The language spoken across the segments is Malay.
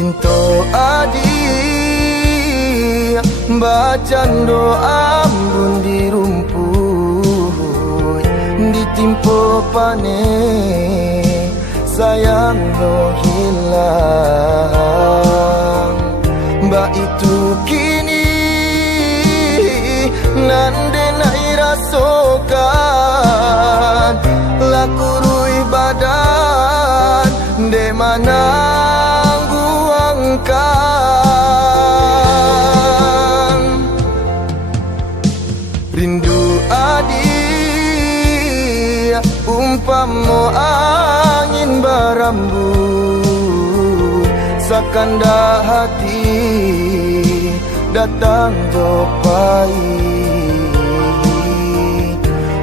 cinta adi bacaan doa ambun di rumput ditimpa panen sayang lo hilang. Mbak itu kini nande nai rasokan laku rui badan de mana guangkan rindu adi umpama angin berambut sakanda hati datang jopai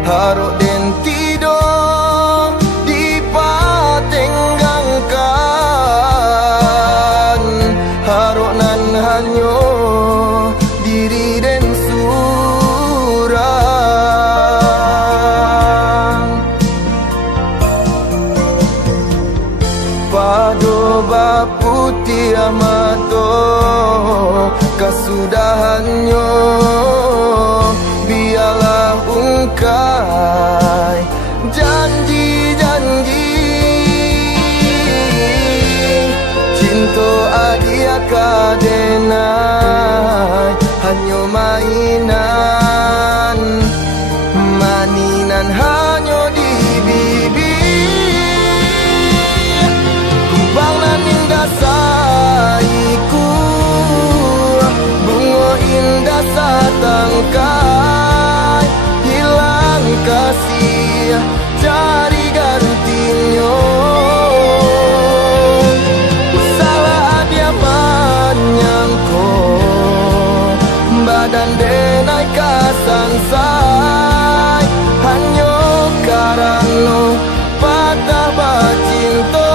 haruk den tidur di patenggangkan haruk nan hanyo diri den surang pado baputi amato kasudahannya biarlah ungkai janji-janji cinta adia kadenai hanya mainan maninan hanya di bibir kumbang nan indah saiku bunga indah satangkai hilang kasih cari gantinya salah dia menyangko badan denai kasansai hanya karena patah bacinta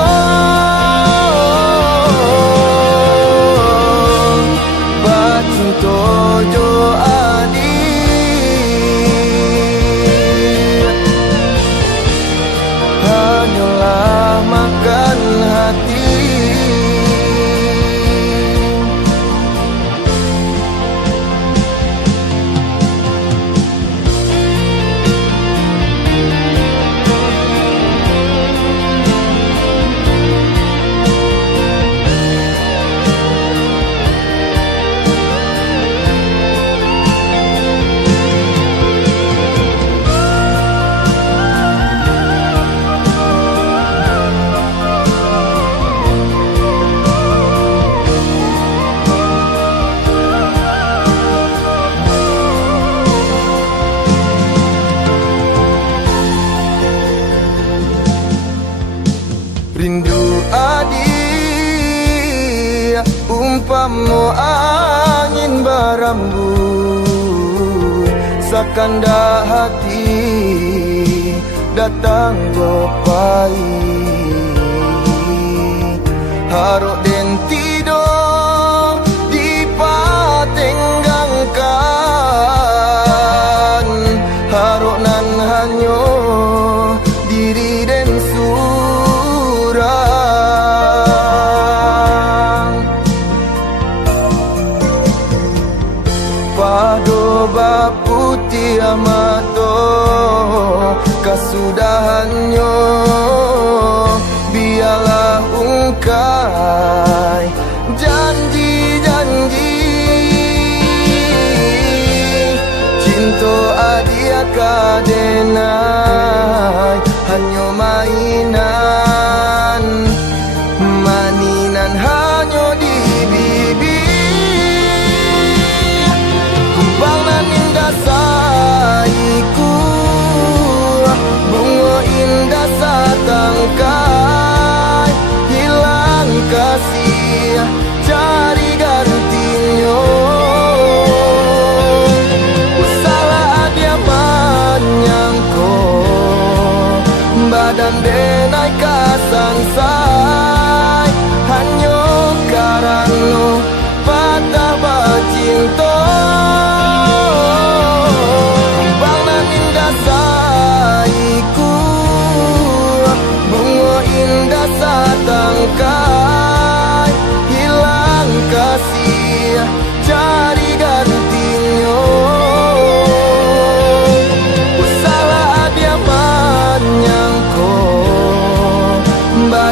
bacinta jo adi hanyalah makan hati. Rindu adi umpama angin berambut sakanda hati datang jopai haruk den tidur di patenggangkan haruk nan hanyo diri den pado baputi amato kasudahannya biarlah ungkai janji-janji cinta adia kadenai hanya mainan maninan hanya di bibir kumbang nan indah saiku bunga indah satangkai hilang kasih cari gantinya salah dia menyangko badan denai kasansai hanya karena patah bacinta kumbang nan indah saiku bunga indah satangkai hilang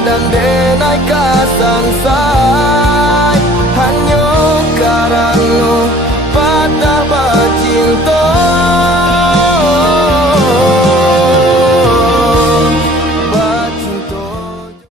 dan denai kasangsa